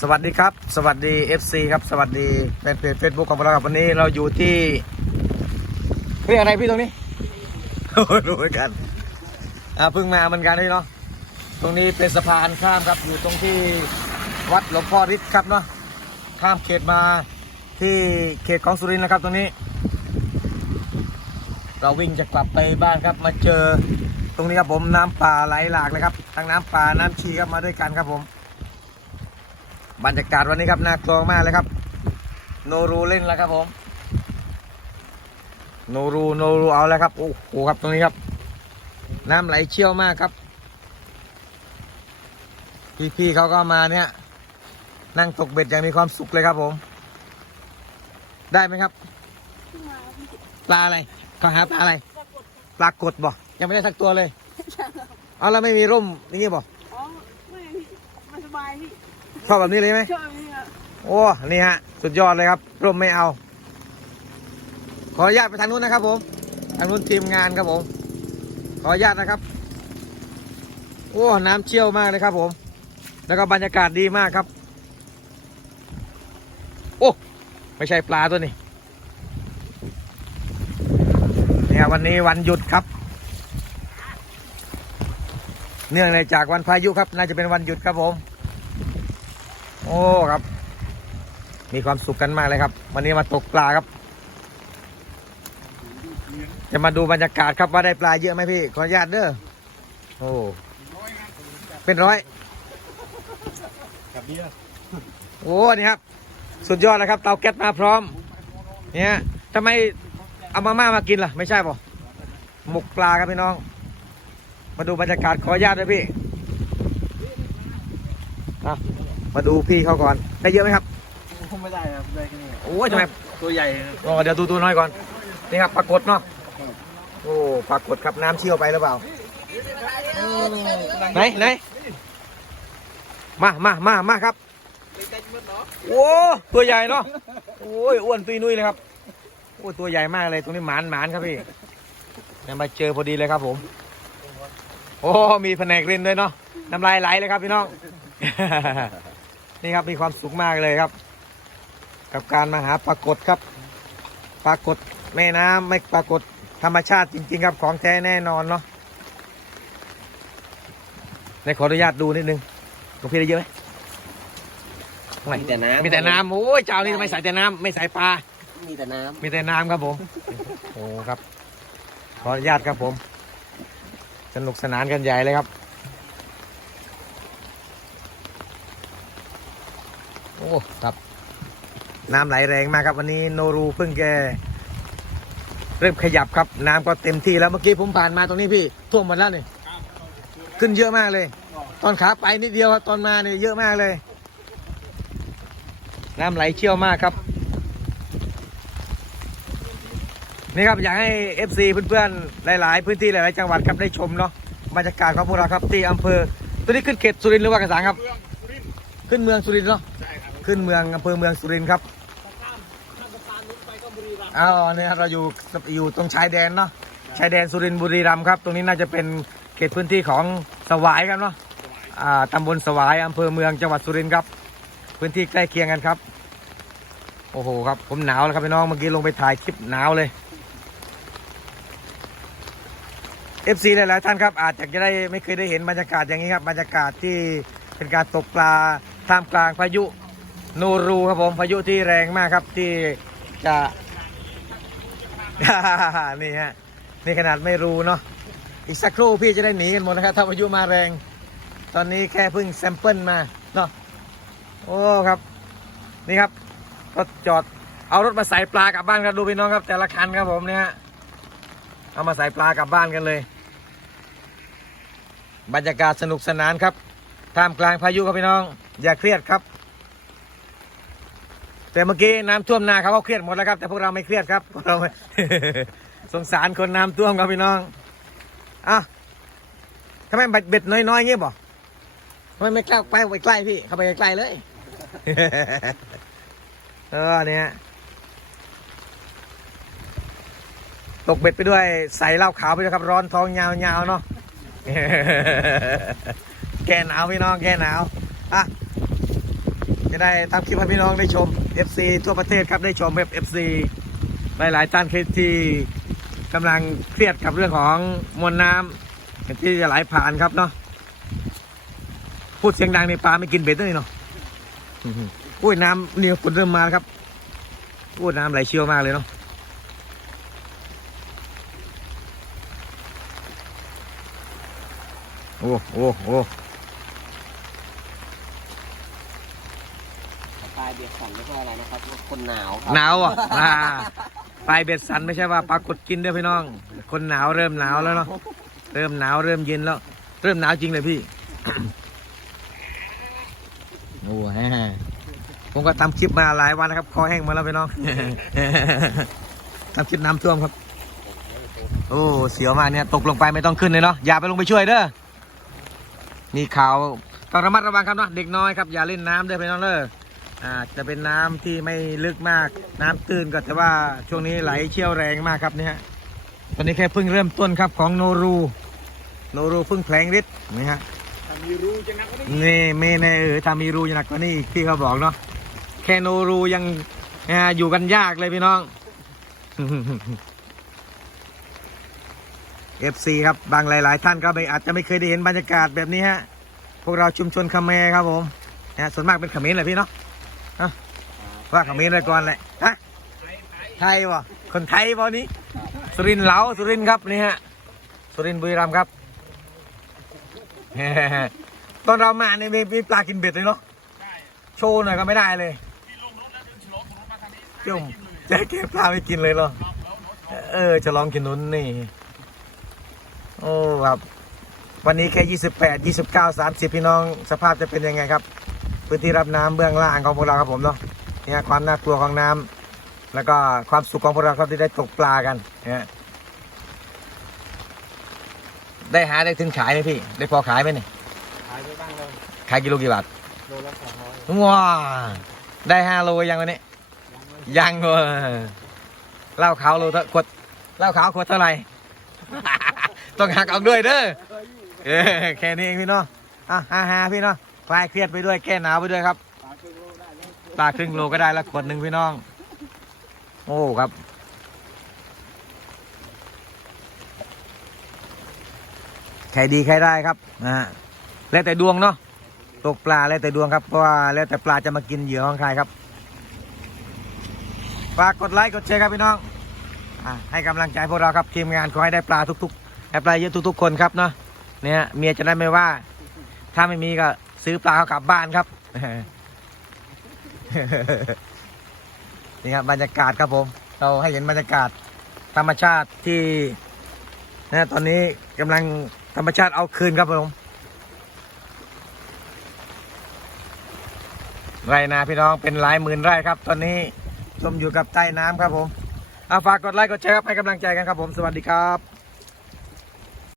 สวัสดีครับ สวัสดี FC ครับสวัสดีแฟนเพจเฟซบุ๊กของเราครับวันนี้เราอยู่ที่เรียกอะไรพี่ตรงนี้รู้เหมือนกันอ่าเพิ่งมาเหมือนกันพี่เนาะตรงนี้เป็นสะพานข้ามครับอยู่ตรงที่วัดหลวงพ่อฤทธิ์ครับเนาะข้ามเขตมาที่เขตของสุรินทร์นะครับตรงนี้ เราวิ่งจะกลับไปบ้านครับ มาเจอตรงนี้ครับผมน้ำป่าไหลหลากเลยครับทั้งน้ำป่าน้ำชีครับมาด้วยกันครับผม บรรยากาศวันนี้ครับน่ากลัวมากเลยครับ โนรูเล่นแล้วครับผม โนรูโนรูเอาแล้วครับโอ้โหครับตรงนี้ครับ น้ำไหลเชี่ยวมากครับ พี่ๆเขาก็มาเนี่ย นั่งตกเบ็ดอย่างมีความสุขเลยครับผม ได้ไหมครับปลาอะไรเขาหาปลาอะไรปลากดบ่ยังไม่ได้สักตัวเลย เอาแล้วไม่มีร่มอย่างงี้บ่ อ๋อไม่ไม่สบายพี่ ช อบแบบนี้เลยไหมชอบนี่ครับโอ้ นี่ฮะ สุดยอดเลยครับ ร่มไม่เอา ขออนุญาตไปทางนู้นนะครับผม ทางนู้นทีมงานครับผม ขออนุญาตนะครับ โอ้ น้ำเชี่ยวมากเลยครับผม แล้วก็บรรยากาศดีมากครับ โอ้ ไม่ใช่ปลาตัวนี้เนี่ยวันนี้วันหยุดครับ เนื่องในจากวันพายุครับ น่าจะเป็นวันหยุดครับผม โอ้ครับ มีความสุขกันมากเลยครับ วันนี้มาตกปลาครับ จะมาดูบรรยากาศครับว่าได้ปลาเยอะไหมพี่ขออนุญาตเด้อโอ้เป็นร้อยกับเบียร์โอ้นี่ครับ สุดยอดแล้วครับ เตาแก๊สมาพร้อม เนี่ยทำไมเอามาม่ามากินล่ะ ไม่ใช่ป่ะหมกปลาครับพี่น้อง มาดูบรรยากาศขออนุญาตด้วยพี่อะ มาดูพี่เขาก่อน ได้เยอะไหมครับไม่ได้ครับ ได้แค่นี้โอ้ยทำไมตัวใหญ่อ๋อเดี๋ยวดูตัวน้อยก่อน นี่ครับปรากฏเนาะ โอ้ปรากฏครับน้ำเชี่ยวไปหรือเปล่า ไหนไหนมามามามาครับ โอ้ตัวใหญ่เนาะ โอ้ยอ้วนตุยนุ้ยเลยครับ โอ้ตัวใหญ่มากเลยตรงนี้หมานหมานครับพี่เนี่ยมาเจอพอดีเลยครับผม โอ้ มีแผนกเล่นด้วยเนาะ น้ำลายไหลเลยครับพี่น้อง นี่ครับมีความสุขมากเลยครับ กับการมาหาปรากฏครับ ปรากฏแม่น้ำไม่ปรากฏธรรมชาติจริง ๆ ครับของแท้แน่นอนเนาะในขออนุญาตดูนิดนึงหลวงพี่ได้เยอะไหมเท่าไหร่มีแต่น้ำมีแต่น้ำโอ้ยเจ้านี่ทำไมใส่แต่น้ำไม่ใส่ปลา มีแต่น้มีแต่น้ำครับผม โอ้ครับ ขออนุญาตครับผม สนุกสนานกันใหญ่เลยครับ อ้ครับ น้ำไหลแรงมากครับวันนี้โนรูเพิ่งแกเริ่มขยับครับ น้ำก็เต็มที่แล้วเมื่อกี้ผมผ่านมาตรงนี้พี่ท่วมหมดแล้วนี่ขึ้นเยอะมากเลย ตอนขาไปนิดเดียวครับตอนมาเนี่ยเยอะมากเลย น้ำไหลเชี่ยวมากครับ นี่ครับอยากให้ FC เพื่อนๆหลาย ๆ พื้นที่หลาย ๆ จังหวัดครับได้ชมเนาะบรรยากาศของพวกเราครับที่อำเภอตัวนี้ขึ้นเขตสุรินทร์หรือว่ากระสังครับ ขึ้นเมืองสุรินทร์เนาะ ขึ้นเมืองอำเภอเมืองสุรินทร์ครับอ้าวเนี่ยครับเราอยู่อยู่ตรงชายแดนเนาะชายแดนสุรินทร์บุรีรัมย์ครับ ตรงนี้น่าจะเป็นเขตพื้นที่ของสวายครับเนาะอ่าตำบลสวายอำเภอเมืองจังหวัดสุรินทร์ครับ พื้นที่ใกล้เคียงกันครับ โอ้โหครับผมหนาวแล้วครับพี่น้องเมื่อกี้ลงไปถ่ายคลิปหนาวเลยเอฟซีหลายๆท่านครับ อาจจะได้ไม่เคยได้เห็นบรรยากาศอย่างนี้ครับบรรยากาศที่เป็นการตกปลาท่ามกลางพายุโนูรูครับผมพายุที่แรงมากครับที่จะนี่ฮะนี่ขนาดไม่รู้เนาะอีกสักครู่พี่จะได้หนีกันหมดนะครับถ้าพายุมาแรง ตอนนี้แค่เพิ่งแซมเปิลมาเนาะโอ้ครับ นี่ครับรถจอดเอารถมาใส่ปลากลับบ้านกันดูพี่น้องครับ แต่ละคันครับผมเนี่ยเอามาใส่ปลากลับบ้านกันเลย บรรยากาศสนุกสนานครับท่ามกลางพายุครับพี่น้อง อย่าเครียดครับ แต่เมื่อกี้น้ำท่วมนาเขาก็เครียดหมดแล้วครับ แต่พวกเราไม่เครียดครับพวกเรา สงสารคนน้ำท่วมครับพี่น้องอะทำไมเบ็ดน้อยๆอย่างงี้บ่ทำไมไม่กล้าไปไปใกล้พี่ เข้าไปใกล้ๆเลย เออเนี่ยตกเบ็ดไปด้วยใส่เหล้าขาวไปด้วยครับ ร้อนท้องยาวๆเนาะแกหนาวพี่น้องแกหนาวอะ จะได้ทำคลิปให้พี่น้องได้ชม FC ทั่วประเทศครับได้ชมแบบ FC หลายๆท่านที่กำลังเครียดกับเรื่องของมวลน้ำที่จะไหลผ่านครับเนาะพูดเสียงดังในปลาไม่กินเบ็ดด้วยเนาะอุ้ยน้ำเนี่ยฝนเริ่มมาครับอุ้ยน้ำไหลเชี่ยวมากเลยเนาะโอ้โอ้โอ้ ลายเบียดสันไม่ใช่อะไรนะครับ คนหนาวครับหนาวอะอ่าปลายเบ็ดสันไม่ใช่ว่าปลากดกินเด้อพี่น้อง คนหนาวเริ่มหนาวแล้วเนาะเริ่มหนาวเริ่มเย็นแล้ว เริ่มหนาวจริงเลยพี่ โอ้ฮะผมก็ทำคลิปมาหลายวันนะครับคอแห้งมาแล้วพี่น้อง ทำคลิปน้ำท่วมครับ โอ้เสียวมากเนี่ย ตกลงไปไม่ต้องขึ้นเลยเนาะอย่าไปลงไปช่วยเด้อนี่ข่าวต้องระมัดระวังครับเนาะเด็กน้อยครับอย่าเล่นน้ำเด้อพี่น้องเด้อ อ่าจะเป็นน้ำที่ไม่ลึกมาก น้ำตื้นก็แต่ว่าช่วงนี้ไหลเชี่ยวแรงมากครับนี่ฮะตอนนี้แค่เพิ่งเริ่มต้นครับของโนรู โนรูเพิ่งแผลงฤทธิ์นี่ฮะมีรูจะนักก็ได้นี่ไม่แน่เออถ้ามีรูจะหนักกว่านี้อีกที่เขาบอกเนาะแค่โนรูยังอ่าอยู่กันยากเลยพี่น้อง FC ครับบางหลาย ๆ ท่านก็ไม่อาจจะไม่เคยได้เห็นบรรยากาศแบบนี้ฮะ พวกเราชุมชนคาเมครับผมนะส่วนมากเป็นเขมรแหละพี่เนาะอะ ว่าขมรเลยก่อนแหละฮะไทยวะคนไทยวะนี้ สุรินเหลาสุรินครับนี่ฮะ สุรินบุรีรัมย์ครับ ตอนเรามาเนี่ยมีมีปลากินเบ็ดเลยเนาะโชว์หน่อยก็ไม่ได้เลยจุ่มจะเก็บปลาไม่กินเลยเหรอ เออ จะลองกินนุ้นนี่ โอ้ครับ วันนี้แค่28 29 30พี่น้อง สภาพจะเป็นยังไงครับ พื้นที่รับน้ำเบื้องล่างของพวกเราครับผมเนาะ เนี่ยความน่ากลัวของน้ำแล้วก็ความสุขของพวกเราครับที่ได้ตกปลากันเนี่ยได้หาได้ถึงขายไหมพี่ ได้พอขายไหมเนี่ยขายไปบ้างเลยขายกิโลกี่บาทโลละสองร้อยว้าได้ห้าโลยังวันนี้ยังเว้ยเหล้าขาวโลเท่าขวดเหล้าขาวขวดเท่าไหร่ต้องหักออกด้วยเด้อเออแค่นี้เองพี่เนาะอะฮ่าฮาพี่เนาะคลายเครียดไปด้วยแก้หนาวไปด้วยครับ ปลาครึ่งโลก็ได้แล้วขวดหนึ่งพี่น้อง โอ้ครับ ใครดีใครได้ครับนะฮะแล้วแต่ดวงเนาะตกปลาแล้วแต่ดวงครับเพราะว่าแล้วแต่ปลาจะมากินเหยื่อของใครครับฝากกดไลค์กดแชร์ครับพี่น้องอให้กำลังใจพวกเราครับทีมงานขอให้ได้ปลาทุกๆได้ปลาเยอะทุกๆคนครับเนาะเนี่ยเมียจะได้ไม่ว่า ถ้าไม่มีก็ซื้อปลาเขากลับบ้านครับ นี่ครับบรรยากาศครับผม เราให้เห็นบรรยากาศธรรมชาติที่นะตอนนี้กำลังธรรมชาติเอาคืนครับผมไรนาพี่น้องเป็นหลายหมื่นไร่ครับ ตอนนี้ชมอยู่กับใต้น้ำครับผมเอาฝากกดไลค์กดแชร์ครับให้กำลังใจกันครับผมสวัสดีครับ